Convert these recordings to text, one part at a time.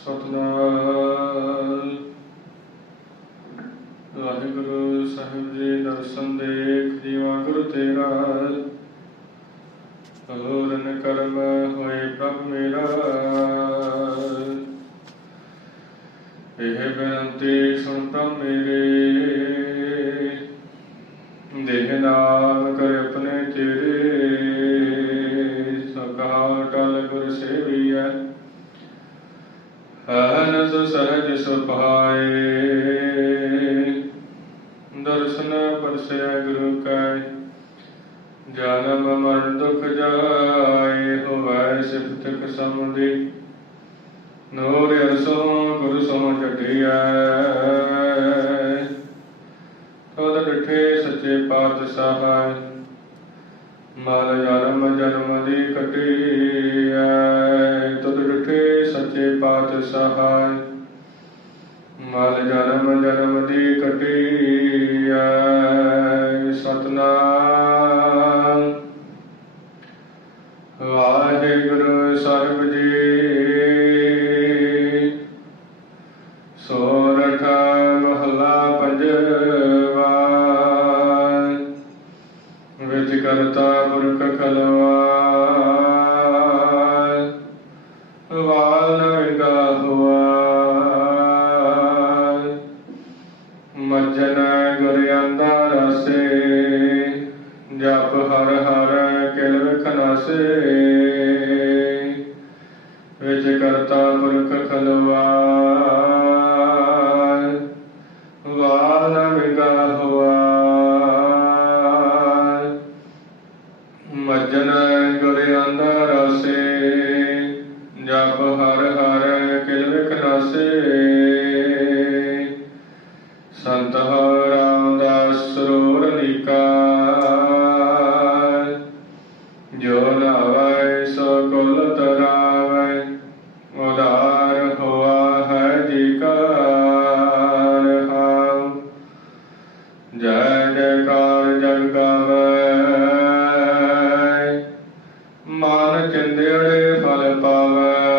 ਸਤਨਾਮ। ਵਾਹਿਗੁਰੂ ਸਾਹਿਬ ਜੀ, ਦਰਸ਼ਨ ਦੇਖ ਜੀਵਾ ਗੁਰੂ ਤੇਰਾ। ਹੋਰਨ ਕਰਮ ਹੋਏ ਪ੍ਰਭ ਮੇਰਾ। ਇਹ ਬੇਨਤੀ ਸੁਣ ਪ੍ਰਭ ਮੇਰੇ। ਦੇਹ ਨਾਮ ਕਰ ਆਪਣੇ ਤੇਰੇ। ਅਨਸ ਸਹਜ ਸੁਭਾਏ। ਦਰਸ਼ਨ ਪਰਸੈ ਗੁਰੂ ਕੈ, ਜਨਮ ਮਰਨ ਦੁਖ ਜਾਏ, ਹੋਵੈ ਸਿਫਤ ਕਸਮਦੀ ਨੂਰ ਅਰਸੋਂ ਗੁਰੂ ਸੋ ਛਟਿਐ ਤਦ ਡਿਠੇ ਸੱਚੇ ਪਾਤਸ਼ਾਹ ਮਰ ਜਨਮ ਜਨਮ ਦੀ ਕਟਿਐ। ਸੱਚੇ ਪਾਤਸ਼ਾਹ ਮਰ ਜਨਮ ਜਨਮ ਦੀ ਕਟਿਐ ਗੁਰ ਅੰਦਰ ਰਸੇ ਜਪ ਹਰ ਹਰ ਕਿਲ ਵਿਖਨਾਸੇ। ਵਿੱਚ ਕਰਤਾ ਪੁਰਖ ਖਲਵਾ ਵਾਲ ਨ ਵਿੰਗਾ ਹੁਆ ਗੁਰ ਅੰਦਰ ਰਸੇ ਜਪ ਹਰ ਹਰ ਕਿਲ ਵਿਖਨਾਸੇ। ਸੰਤ ਰਾਮਦਾਸ ਸਰੋਵਰ ਨੀਕਾ ਜੋ ਨਾਵੈ, ਸੋ ਕੁਲ ਤਰਾਵੈ, ਉਦਾਰ ਹੋਆ ਹੈ ਜੀ ਕਾ ਰਹਾਉ ਜੈ ਜੈਕਾਰ ਜਗ ਗਾਵੈ ਮਨ ਚਿੰਦੜੇ ਫਲ ਪਾਵੈ।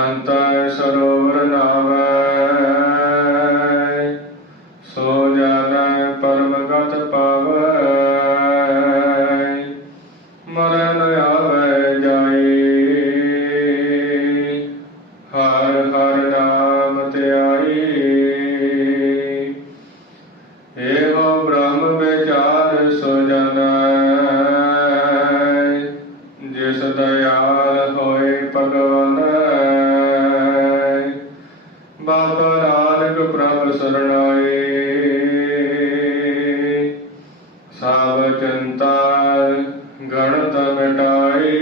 ਸੰਤ ਸਰੋਵਰ ਨਾਵੈ। ਸਭ ਚਿੰਤਾ ਗਣਤ ਮਿਟਾਏ।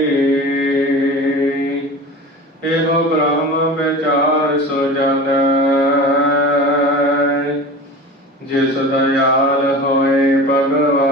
ਇਹੋ ਬ੍ਰਹਮ ਵਿਚਾਰ ਸੋ ਜਾਣੈ। ਜਿਸ ਦਇਆਲ ਹੋਏ ਭਗਵਾਨ